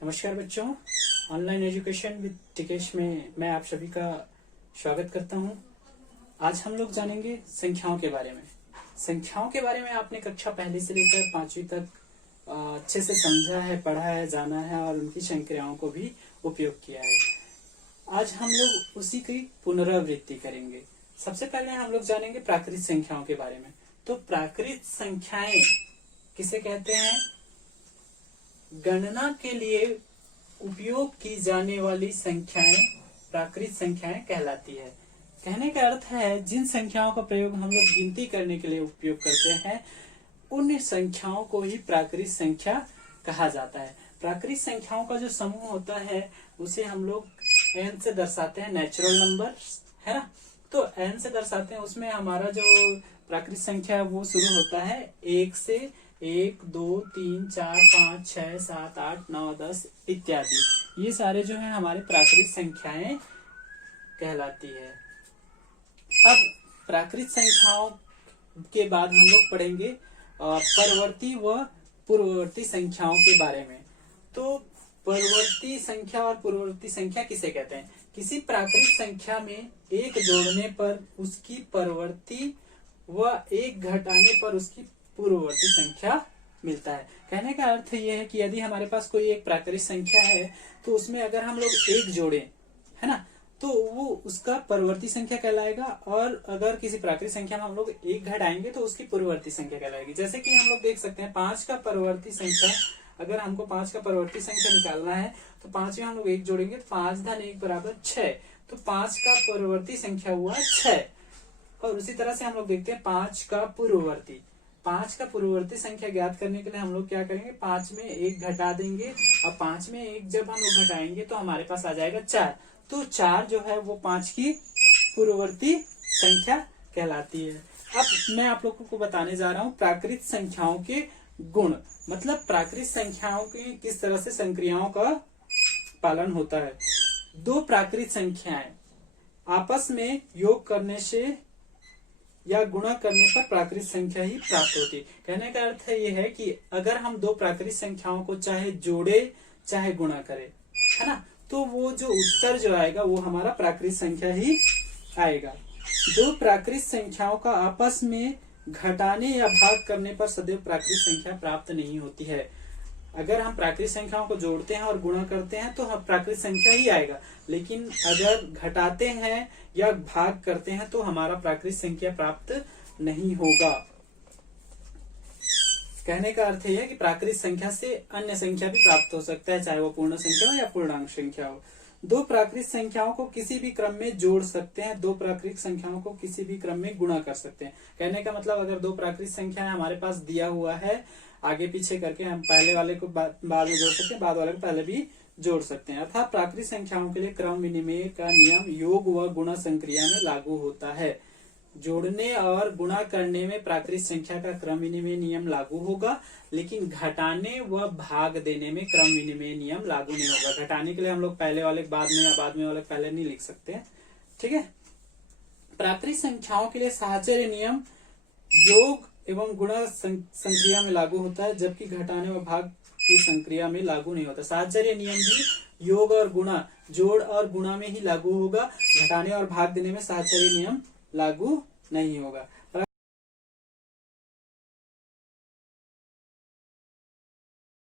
नमस्कार बच्चों, online education with Tikesh में मैं आप सभी का स्वागत करता हूं। आज हम लोग जानेंगे संख्याओं के बारे में। संख्याओं के बारे में आपने कक्षा पहली से लेकर 5वीं तक अच्छे से समझा है, पढ़ा है, जाना है और उनकी संक्रियाओं को भी उपयोग किया है। आज हम लोग उसी की पुनरावृत्ति करेंगे। सबसे पहले हम लोग जानेंगे प्राकृत संख्याओं के बारे में। तो प्राकृत संख्याएं किसे कहते हैं? गणना के लिए उपयोग की जाने वाली संख्याएं प्राकृत संख्याएं कहलाती है। कहने का अर्थ है जिन संख्याओं का प्रयोग हम लोग गिनती करने के लिए उपयोग करते हैं उन संख्याओं को ही प्राकृत संख्या कहा जाता है। प्राकृत संख्याओं का जो समूह होता है उसे हम लोग n से दर्शाते हैं, नेचुरल नंबर है ना। तो n से दर्शाते हैं, उसमें हमारा जो प्राकृत संख्या है वो शुरू होता है 1 से 1, 2, 3, 4, 5, 6, 7, 8, 9, 10 इत्यादि। ये सारे जो है हमारे प्राकृत संख्याएं कहलाती है। अब प्राकृत संख्याओं के बाद हम लोग पढ़ेंगे परवर्ती व पूर्ववर्ती संख्याओं के बारे में। तो परवर्ती संख्या और पूर्ववर्ती संख्या किसे कहते हैं? किसी प्राकृत संख्या में एक जोड़ने पर उसकी परवर्ती व एक घटाने पर उसकी पूर्ववर्ती संख्या मिलता है। कहने का अर्थ यह है कि यदि हमारे पास कोई एक प्राकृत संख्या है तो उसमें अगर हम लोग एक जोड़े है ना तो वो उसका परवर्ती संख्या कहलाएगा, और अगर किसी प्राकृत संख्या में हम लोग एक घटाएंगे तो उसकी पूर्ववर्ती संख्या कहलाएगी। जैसे कि हम लोग देख सकते हैं 5 का परवर्ती संख्या, अगर हमको 5 का परवर्ती संख्या निकालना है तो 5 में हम लोग एक जोड़ेंगे, 5 धन 1 बराबर 6। तो 5 का परवर्ती संख्या हुआ 6। और उसी तरह से हम लोग देखते हैं 5 का पूर्ववर्ती। 5 का पूर्ववर्ती संख्या ज्ञात करने के लिए हम लोग क्या करेंगे, 5 में 1 घटा देंगे और 5 में 1 जब हम लोग घटाएंगे तो हमारे पास आ जाएगा 4। तो 4 जो है वो 5 की पूर्ववर्ती संख्या कहलाती है। अब मैं आप लोगों को बताने जा रहा हूँ प्राकृत संख्याओं के गुण, मतलब प्राकृत संख्याओं की किस तरह से संक्रियाओं का पालन होता है। दो प्राकृत संख्याएं आपस में योग करने से या गुणा करने पर प्राकृत संख्या ही प्राप्त होती है। कहने का अर्थ ये है कि अगर हम दो प्राकृत संख्याओं को चाहे जोड़े चाहे गुणा करें, है ना, तो वो जो उत्तर जो आएगा वो हमारा प्राकृत संख्या ही आएगा। दो प्राकृत संख्याओं का आपस में घटाने या भाग करने पर सदैव प्राकृत संख्या प्राप्त नहीं होती है। अगर हम प्राकृत संख्याओं को जोड़ते हैं और गुणा करते हैं तो हम प्राकृत संख्या ही आएगा, लेकिन अगर घटाते हैं या भाग करते हैं तो हमारा प्राकृत संख्या प्राप्त नहीं होगा। कहने का अर्थ यह है कि प्राकृत संख्या से अन्य संख्या भी प्राप्त हो सकता है, चाहे वो पूर्ण संख्या हो या पूर्णांक संख्या हो। दो प्राकृत संख्याओं को किसी भी क्रम में जोड़ सकते हैं, दो प्राकृत संख्याओं को किसी भी क्रम में गुणा कर सकते हैं। कहने का मतलब अगर दो प्राकृत संख्याएं हमारे पास दिया हुआ है, आगे पीछे करके हम पहले वाले को बाद में जोड़ सकते हैं, बाद वाले को पहले भी जोड़ सकते हैं। अर्थात प्राकृत संख्याओं के लिए क्रम विनिमय का नियम योग व गुणा संक्रिया में लागू होता है। जोड़ने और गुणा करने में प्राकृत संख्या का क्रम विनिमय नियम लागू होगा, लेकिन घटाने व भाग देने में क्रम विनिमय नियम लागू नहीं होगा। घटाने के लिए हम लोग पहले वाले बाद में या बाद में वाले पहले नहीं लिख सकते हैं, ठीक है। प्राकृत संख्याओं के लिए साहचर्य नियम योग एवं गुणा संक्रिया में लागू होता है, जबकि घटाने व भाग की संक्रिया में लागू नहीं होता। साहचर्य नियम भी योग और गुणा, जोड़ और गुणा में ही लागू होगा, घटाने और भाग देने में साहचर्य नियम लागू नहीं होगा।